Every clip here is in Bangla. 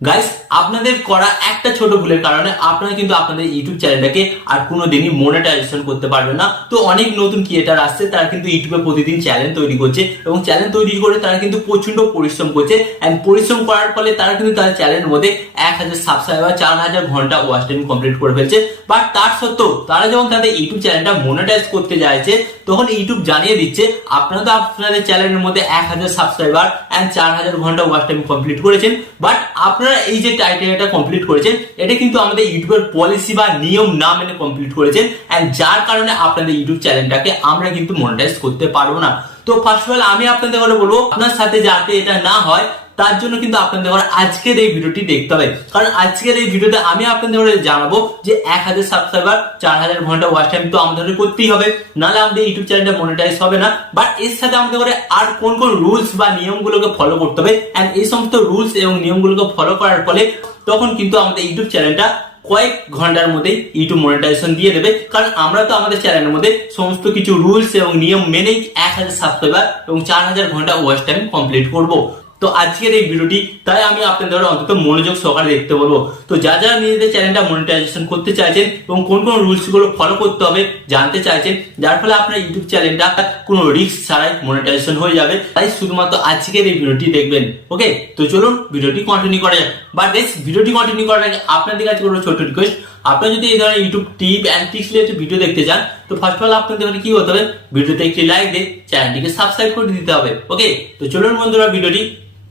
গাইস, আপনাদের করা একটা ছোট ভুলের কারণে আপনারা কিন্তু আপনাদের ইউটিউব চ্যানেলটাকে আর কোনোদিনই মনিটাইজেশন করতে পারবেন না। তো অনেক নতুন ক্রিয়েটার আসছে, তারা কিন্তু ইউটিউবে প্রতিদিন চ্যানেল তৈরি করছে এবং চ্যানেল তৈরি করে তারা কিন্তু প্রচন্ড পরিশ্রম করছে। এন্ড পরিশ্রম করার ফলে তারা কিন্তু তাদের চ্যানেলের মধ্যে 1000 সাবস্ক্রাইবার, 4000 ঘন্টা ওয়াচ টাইম কমপ্লিট করে ফেলছে। বাট তার সত্ত্বেও তারা যখন তাদের ইউটিউব চ্যানেলটা মনিটাইজ করতে যাচ্ছে, তখন ইউটিউব জানিয়ে দিচ্ছে আপনারা তো আপনাদের চ্যানেলের মধ্যে 1000 সাবস্ক্রাইবার এন্ড 4000 ঘন্টা ওয়াচ টাইম কমপ্লিট করেছেন, বাট আপনারা এই যে টাইটেলটা কমপ্লিট করেছেন এটা কিন্তু আমাদের ইউটিউবের পলিসি বা নিয়ম না মেনে কমপ্লিট করেছেন, এন্ড যার কারণে আপনাদের ইউটিউব চ্যানেলটাকে আমরা কিন্তু মনিটাইজ করতে পারবো না। তো ফার্স্ট অফ অল আমি আপনাদের বলবো, আপনার সাথে যাতে এটা না হয় তার জন্য কিন্তু আপনাদের আজকের এই ভিডিওটি দেখতে হবে। কারণ আজকের এই ভিডিওতে আমি আপনাদের জানাবো যে 1000 সাবস্ক্রাইবার, 4000 ঘন্টা ওয়াচ টাইম তো আমাদের করতেই হবে, নাহলে আমাদের ইউটিউব চ্যানেলটা মনিটাইজ হবে না। বাট এর সাথে আমাদের আর কোন কোন রুলস বা নিয়মগুলোকে ফলো করতে হবে, এন্ড এই সমস্ত রুলস এবং নিয়মগুলোকে ফলো করার ফলে তখন কিন্তু আমাদের ইউটিউব চ্যানেলটা কয়েক ঘন্টার মধ্যে ইউটিউব মনিটাইজেশন দিয়ে দেবে। কারণ আমরা তো আমাদের চ্যানেলের মধ্যে সমস্ত কিছু রুলস এবং নিয়ম মেনেই 1000 সাবস্ক্রাইবার এবং 4000 ঘন্টা ওয়াচ টাইম কমপ্লিট করবো। তো আজকের এই ভিডিওটি তাই আমি আপনাদের অন্তত মনোযোগ সহকারে দেখতে বলবো। তো যারা নিজেদের চ্যানেলটা মনিটাইজেশন করতে চাইছেন এবং কোন কোন রুলস গুলো ফলো করতে হবে জানতে চাইছেন, যার ফলে আপনার ইউটিউব চ্যানেলটা কোনো রিস্ক ছাড়াই মনিটাইজেশন হয়ে যাবে, তাই শুধুমাত্র আজকের এই ভিডিওটি দেখবেন। ওকে, তো চলুন ভিডিওটি কন্টিনিউ করা যাক। বাট গাইস, ভিডিওটি কন্টিনিউ করার আগে আপনাদের কাছে কোনো ছোট রিকোয়েস্ট, আপনারা যদি এই ধরনের YouTube tip and tricks related video দেখতে চান, তো ফার্স্ট অফ অল আপনাদের কি করতে হবে, ভিডিওতে একটি লাইক দিয়ে চ্যানেলটিকে সাবস্ক্রাইব করে দিতে হবে। ওকে, তো চলুন বন্ধুরা ভিডিওটি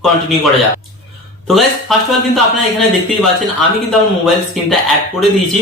কন্টিনিউ করা যাক। তো গাইস, ফার্স্ট অফ অল কিন্তু আপনারা এখানে দেখতেই পাচ্ছেন আমি কিন্তু আমার মোবাইল স্ক্রিনটা অ্যাড করে দিয়েছি।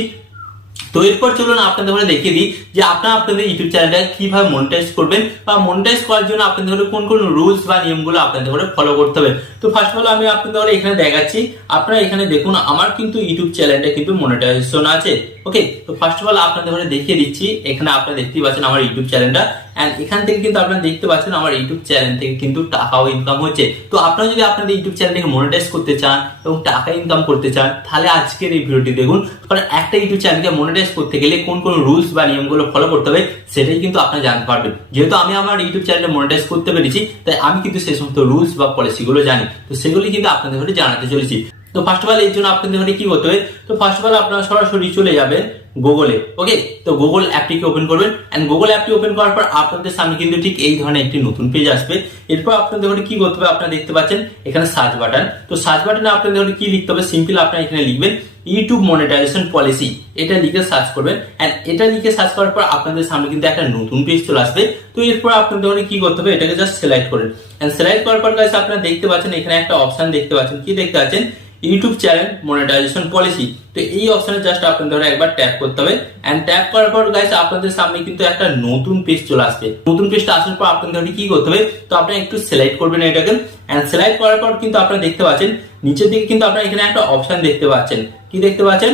তো এরপর চলুন আপনাদের দেখিয়ে দিই যে আপনারা আপনাদের ইউটিউব চ্যানেলটা কিভাবে মনিটাইজ করবেন বা মনিটাইজ করার জন্য আপনাদের কোন কোন রুলস বা নিয়মগুলো আপনাদের ফলো করতে হবে। তো ফার্স্ট অফ অল আমি আপনাদের এখানে দেখাচ্ছি, আপনারা এখানে দেখুন আমার কিন্তু ইউটিউব চ্যানেলটা কিন্তু মনিটাইজেশন আছে। ওকে, তো ফার্স্ট অফ অল আপনাদের দেখিয়ে দিচ্ছি, এখানে আপনারা দেখতেই পাচ্ছেন আমার ইউটিউব চ্যানেলটা, এন্ড এখান থেকে কিন্তু আপনারা দেখতে পাচ্ছেন আমার ইউটিউব চ্যানেল থেকে কিন্তু টাকাও ইনকাম হচ্ছে। তো আপনারা যদি আপনাদের ইউটিউব চ্যানেলটাকে মনিটাইজ করতে চান এবং টাকা ইনকাম করতে চান, তাহলে আজকের এই ভিডিওটি দেখুন। কারণ একটা ইউটিউব চ্যানেলকে মনিটাইজ করতে গেলে কোন কোন রুলস বা নিয়মগুলো ফলো করতে হবে সেটাই কিন্তু আপনারা জানতে পারবেন। যেহেতু আমি আমার ইউটিউব চ্যানেলটা মনিটাইজ করতে পেরেছি, তাই আমি কিন্তু সেই সমস্ত রুলস বা পলিসিগুলো জানি। তো সেগুলি কিন্তু আপনাদের জানাতে চলেছি। তো ফার্স্ট অফ অল এর জন্য আপনাদের কি করতে হবে, তো ফার্স্ট অফ অল আপনারা সরাসরি চলে যাবেন গুগলে। ওকে, তো গুগল অ্যাপটিকে ওপেন করবেন, এন্ড গুগল অ্যাপটি ওপেন করার পর আপনাদের সামনে কিন্তু ঠিক এই ধরনের একটি নতুন পেজ আসবে। এরপর আপনাদের কি করতে হবে, আপনারা দেখতে পাচ্ছেন এখানে সার্চ বাটন। তো সার্চ বাটনে আপনাদের কি লিখতে হবে, সিম্পল আপনারা এখানে লিখবেন ইউটিউব মনিটাইজেশন পলিসি, এটা লিখে সার্চ করবেন। এন্ড এটা লিখে সার্চ করার পর আপনাদের সামনে কিন্তু একটা নতুন পেজ চলে আসবে। তো এরপর আপনাদের কি করতে হবে, এটাকে জাস্ট সিলেক্ট করবেন। এন্ড সিলেক্ট করার পর গাইস আপনারা দেখতে পাচ্ছেন এখানে একটা অপশন দেখতে পাচ্ছেন, কি দেখতে পাচ্ছেন, ইউটিউব চ্যানেল মনিটাইজেশন পলিসি। তো এই অপশনে জাস্ট আপনাদের একবার ট্যাপ করতে হবে, এন্ড ট্যাপ করার পর গাইস আপনাদের সামনে কিন্তু একটা নতুন পেজ চলে আসবে। নতুন পেজটা আসার পর আপনাদের কি করতে হবে, তো আপনারা একটু সিলেক্ট করবেন এটাকে, এন্ড সিলেক্ট করার পর কিন্তু আপনারা দেখতে পাচ্ছেন নিচের দিকে কিন্তু আপনারা এখানে একটা অপশন দেখতে পাচ্ছেন, কি দেখতে পাচ্ছেন,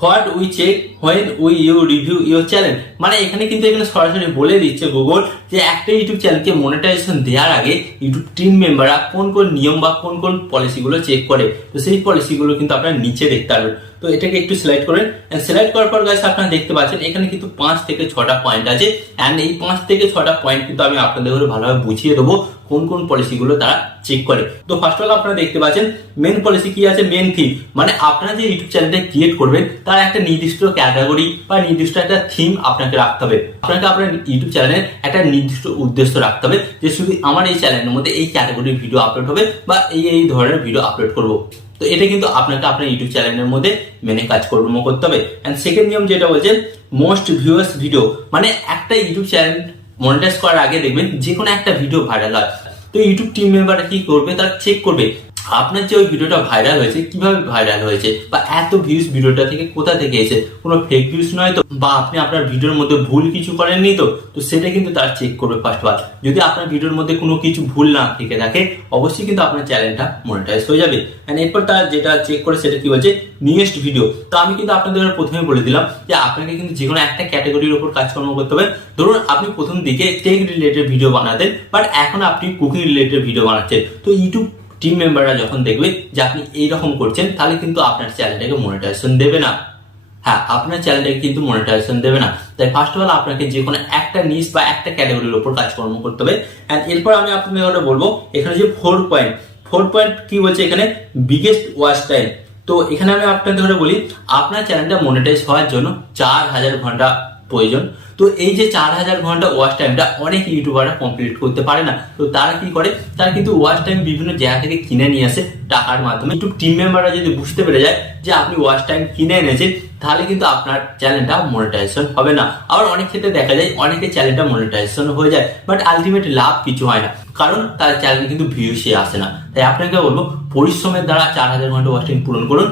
what we check when we you review your channel. মানে এখানে কিন্তু এখানে সরাসরি বলে দিচ্ছে গুগল যে একটা ইউটিউব চ্যানেলকে মনিটাইজেশন দেওয়ার আগে ইউটিউব টিম মেম্বাররা কোন কোন নিয়ম বা কোন কোন পলিসিগুলো চেক করে। তো সেই পলিসিগুলো কিন্তু আপনারা নিচে দেখতে পারবেন। তো এটাকে একটু সিলেক্ট করেন, সিলেক্ট করার পর গাইস আপনারা দেখতে পাচ্ছেন এখানে কিন্তু 5 থেকে 6টা পয়েন্ট আছে, এন্ড এই 5 থেকে 6টা পয়েন্ট কিন্তু আমি আপনাদের ভালোভাবে বুঝিয়ে দেবো কোন কোন পলিসিগুলো তারা চেক করে। তো ফার্স্ট অফ অল আপনারা দেখতে পাচ্ছেন মেন পলিসি কি আছে, মেন থিম, মানে আপনারা যে ইউটিউব চ্যানেলটা ক্রিয়েট করবেন তার একটা নির্দিষ্ট ক্যাটাগরি বা নির্দিষ্ট একটা থিম আপনাকে রাখতে হবে। আপনাকে আপনার ইউটিউব চ্যানেলের একটা নির্দিষ্ট উদ্দেশ্য রাখতে হবে যে শুধু আমার এই চ্যানেলের মধ্যে এই ক্যাটাগরির ভিডিও আপলোড হবে বা এই ধরনের ভিডিও আপলোড করবো। তো এটা কিন্তু আপনাকে আপনার ইউটিউব চ্যানেলের মধ্যে মেনে কাজকর্ম করতে হবে। এন্ড সেকেন্ড নিয়ম যেটা বলছে মোস্ট ভিউয়ার্স ভিডিও, মানে একটা ইউটিউব চ্যানেল মনিটাইজ করার আগে দেখবেন যে কোনো একটা ভিডিও ভাইরাল হয়, তো ইউটিউব টিম মেম্বাররা কি করবে, তারা চেক করবে আপনার যে ওই ভিডিওটা ভাইরাল হয়েছে কিভাবে ভাইরাল হয়েছে, বা এত ভিউজ ভিডিওটা থেকে কোথা থেকে এসেছে, কোনো ফেক ভিউজ নয় তো, বা আপনি আপনার ভিডিওর মধ্যে ভুল কিছু করেননি তো। তো সেটা কিন্তু তারা চেক করবে ফার্স্ট বার। যদি আপনার ভিডিওর মধ্যে কোনো কিছু ভুল না থেকে থাকে, অবশ্যই কিন্তু আপনার চ্যানেলটা মনিটাইজ হয়ে যাবে। এন্ড এরপর তার যেটা চেক করে সেটা কি বলছে, নিউয়েস্ট ভিডিও। তো আমি কিন্তু আপনাদের প্রথমে বলে দিলাম যে আপনাকে কিন্তু যে কোনো একটা ক্যাটাগরির উপর কাজকর্ম করতে হবে। ধরুন আপনি প্রথম দিকে টেক রিলেটেড ভিডিও বানাতেন, বাট এখন আপনি কুকিং রিলেটেড ভিডিও বানাচ্ছেন। তো ইউটিউব টিম মেম্বাররা যখন দেখবে যে আপনি এইরকম করছেন, তাহলে কিন্তু আপনার চ্যানেলটাকে মনিটাইজেশন দেবে না। হ্যাঁ, আপনার চ্যানেলটাকে কিন্তু মনিটাইজেশন দেবে না। তাই ফার্স্ট অফ অল আপনাকে যে কোনো একটা নিশ বা একটা ক্যাটাগরির উপর কাজকর্ম করতে হবে। এন্ড এরপর আমি আপনাদের বলবো এখানে যে 4 পয়েন্ট কি বলছে এখানে, বিগেস্ট ওয়াচ টাইম। তো এখানে আমি আপনাদের বলি, আপনার চ্যানেলটা মনিটাইজ হওয়ার জন্য 4000 ঘন্টা প্রয়োজন। তো এই যে 4000 ঘন্টা ওয়াচ টাইমটা অনেক ইউটিউবাররা কমপ্লিট করতে পারে না। তো তারা কি করে, তারা কিন্তু ওয়াচ টাইম বিভিন্ন জায়গা থেকে কিনে নিয়ে আসে টাকার মাধ্যমে। ইউটিউব টিম মেম্বাররা যদি বুঝতে পেরে যায় যে আপনি ওয়াচ টাইম কিনে এনেছেন, তাহলে কিন্তু আপনার চ্যানেলটা মনিটাইজেশন হবে না। আবার অনেক ক্ষেত্রে দেখা যায় অনেকে চ্যানেলটা মনিটাইজেশন হয়ে যায়, বাট আলটিমেট লাভ কিছু হয় না, কারণ তার চ্যানেলে কিন্তু ভিউসই আসে না। তাই আপনাকে বলবো, পরিশ্রমের দ্বারা 4000 ঘন্টা ওয়াচ টাইম পূরণ করুন।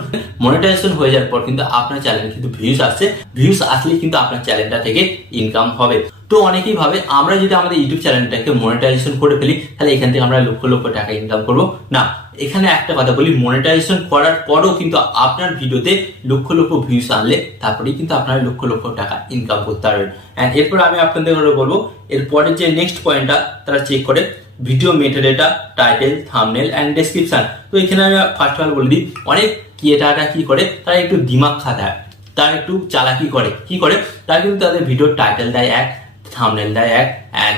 মনিটাইজেশন হয়ে যাওয়ার পর কিন্তু আপনার চ্যানেলে কিন্তু ভিউস আসছে, ভিউস আসলে কিন্তু আপনার চ্যানেলটা থেকে ইনকাম হবে। তো অনেকেই ভাবে আমরা যদি আমাদের ইউটিউব চ্যানেলটাকে মনিটাইজেশন করে ফেলি, তাহলে এখান থেকে আমরা লক্ষ লক্ষ টাকা ইনকাম করবো। না, এখানে একটা কথা বলি, মনিটাইজেশন করার পরও কিন্তু আপনার ভিডিওতে লক্ষ লক্ষ ভিউস আনলে তারপরেই কিন্তু আপনারা লক্ষ লক্ষ টাকা ইনকাম করতে পারবেন। এন্ড এরপর আমি আপনাদের বলবো, এরপরে যে নেক্সট পয়েন্টটা তারা চেক করে video metadata, title, thumbnail and description. তো এখানে আমি ফার্স্ট অফ অল বলে দিই, অনেক ক্রিয়েটাররা কি করে, তারা একটু দিমাগ খাটায়, তারা একটু চালাকি করে। কি করে, তারা কিন্তু তাদের ভিডিওর টাইটেল দেয় এক, থাম্বনেল দেয় এক,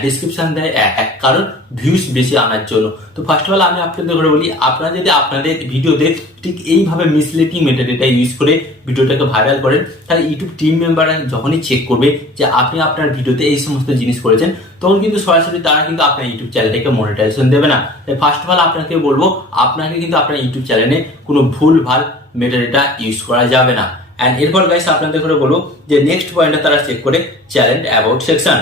ডেসক্রিপশন দেয় এক, কারণ ভিউস বেশি আনার জন্য। তো ফার্স্ট অফ অল আমি আপনাদের বলি, আপনারা যদি আপনাদের ভিডিওতে ঠিক এইভাবে মিসলিডিং মেটাডেটা ইউজ করে ভিডিওটাকে ভাইরাল করেন, তাহলে ইউটিউব টিম মেম্বাররা যখনই চেক করবে যে আপনি আপনার ভিডিওতে এই সমস্ত জিনিস করেছেন, তখন কিন্তু সরাসরি তারা কিন্তু আপনার ইউটিউব চ্যানেলটাকে মনিটাইজেশন দেবে না। তাই ফার্স্ট অফ অল আপনাকে বলবো, আপনাকে কিন্তু আপনার ইউটিউব চ্যানেলে কোনো ভুল ভাল মেটাডেটা ইউজ করা যাবে না। এন্ড এরপর গাইস আপনাদের বলবো যে নেক্সট পয়েন্টটা তারা চেক করে চ্যানেল অ্যাবাউট সেকশন।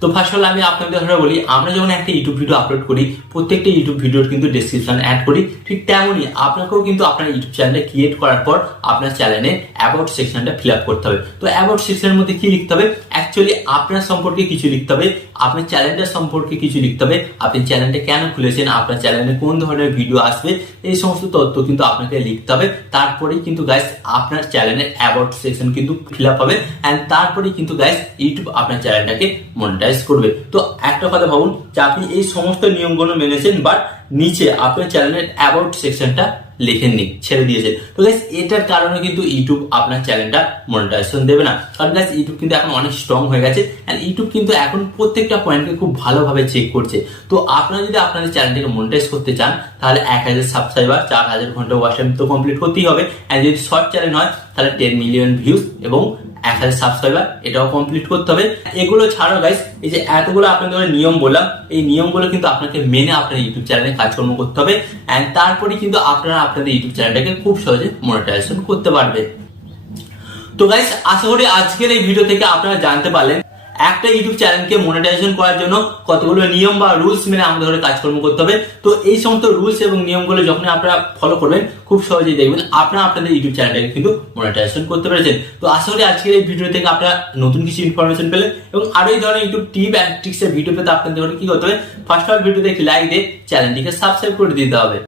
তো ফার্স্ট অফ অল আমি আপনাদের বলি, আমরা যখন একটা ইউটিউব ভিডিও আপলোড করি, প্রত্যেকটা ইউটিউব ভিডিওর কিন্তু ডেসক্রিপশন অ্যাড করি। ঠিক তেমনই আপনাকেও কিন্তু আপনার ইউটিউব চ্যানেলটা ক্রিয়েট করার পর আপনার চ্যানেলে অ্যাবাউট সেকশনটা ফিল আপ করতে হবে। তো অ্যাবাউট সেকশনের মধ্যে কি লিখতে হবে, অ্যাকচুয়ালি আপনার সম্পর্কে কিছু লিখতে হবে, আপনার চ্যানেলটার সম্পর্কে কিছু লিখতে হবে, আপনি চ্যানেলটা কেন খুলেছেন, আপনার চ্যানেলে কোন ধরনের ভিডিও আসবে, এই সমস্ত তথ্য কিন্তু আপনাকে লিখতে হবে। তারপরেই কিন্তু গাইস আপনার চ্যানেলের অ্যাবাউট সেকশন কিন্তু ফিল আপ হবে, এন্ড তারপরেই কিন্তু গাইস ইউটিউব আপনার চ্যানেলটাকে মনিটাইজ করবে। তো একটা কথা ভাবুন যে আপনি এই সমস্ত নিয়মগুলো মেনেছেন, বাট নিচে আপনার চ্যানেলের অ্যাবাউট সেকশনটা লেখেননি, ছেড়ে দিয়েছেন। তো গাইস এটার কারণে কিন্তু ইউটিউব আপনার চ্যানেলটা মনিটাইজেশন দেবে না। কারণ গাইস ইউটিউব কিন্তু এখন অনেক স্ট্রং হয়ে গেছে, এন্ড ইউটিউব কিন্তু এখন প্রত্যেকটা পয়েন্টকে খুব ভালোভাবে চেক করছে। তো আপনারা যদি আপনাদের চ্যানেলটাকে মনিটাইজ করতে চান, তাহলে 1000 সাবস্ক্রাইবার, 4000 ঘন্টা ওয়াচ টাইম তো কমপ্লিট করতেই হবে। এন্ড যদি শর্ট চ্যানেল হয়, তাহলে 10 মিলিয়ন ভিউজ এবং 1000 সাবস্ক্রাইবার, এটাও কমপ্লিট করতে হবে। এগুলো ছাড়াও গাইস, এই যে এতগুলো আপনাদের নিয়ম বললাম, এই নিয়মগুলো কিন্তু আপনাকে মেনে আপনার ইউটিউব চ্যানেলে কাজকর্ম করতে হবে, এন্ড তারপরে কিন্তু আপনারা আপনাদের ইউটিউব চ্যানেলটাকে খুব সহজে মনিটাইজেশন করতে পারবে। তো গাইস আশা করি আজকের এই ভিডিও থেকে আপনারা জানতে পারলেন একটা ইউটিউব চ্যানেলকে মনিটাইজেশন করার জন্য কতগুলো নিয়ম বা রুলস মেনে আমাদের কাজকর্ম করতে হবে। তো এই সমস্ত রুলস এবং নিয়মগুলো যখন আপনারা ফলো করবেন, খুব সহজেই দেখবেন আপনারা আপনাদের ইউটিউব চ্যানেলটাকে কিন্তু মনিটাইজেশন করতে পেরেছেন। তো আশা করি আজকের এই ভিডিও থেকে আপনারা নতুন কিছু ইনফরমেশন পেলেন, এবং আরো এই ধরনের ইউটিউব টিপ অ্যান্ড ট্রিক্সের ভিডিও পেতে আপনাদের কি করতে হবে, ফার্স্ট অফ অল ভিডিওতে একটি লাইক দিয়ে চ্যানেলটিকে সাবস্ক্রাইব করে দিতে হবে।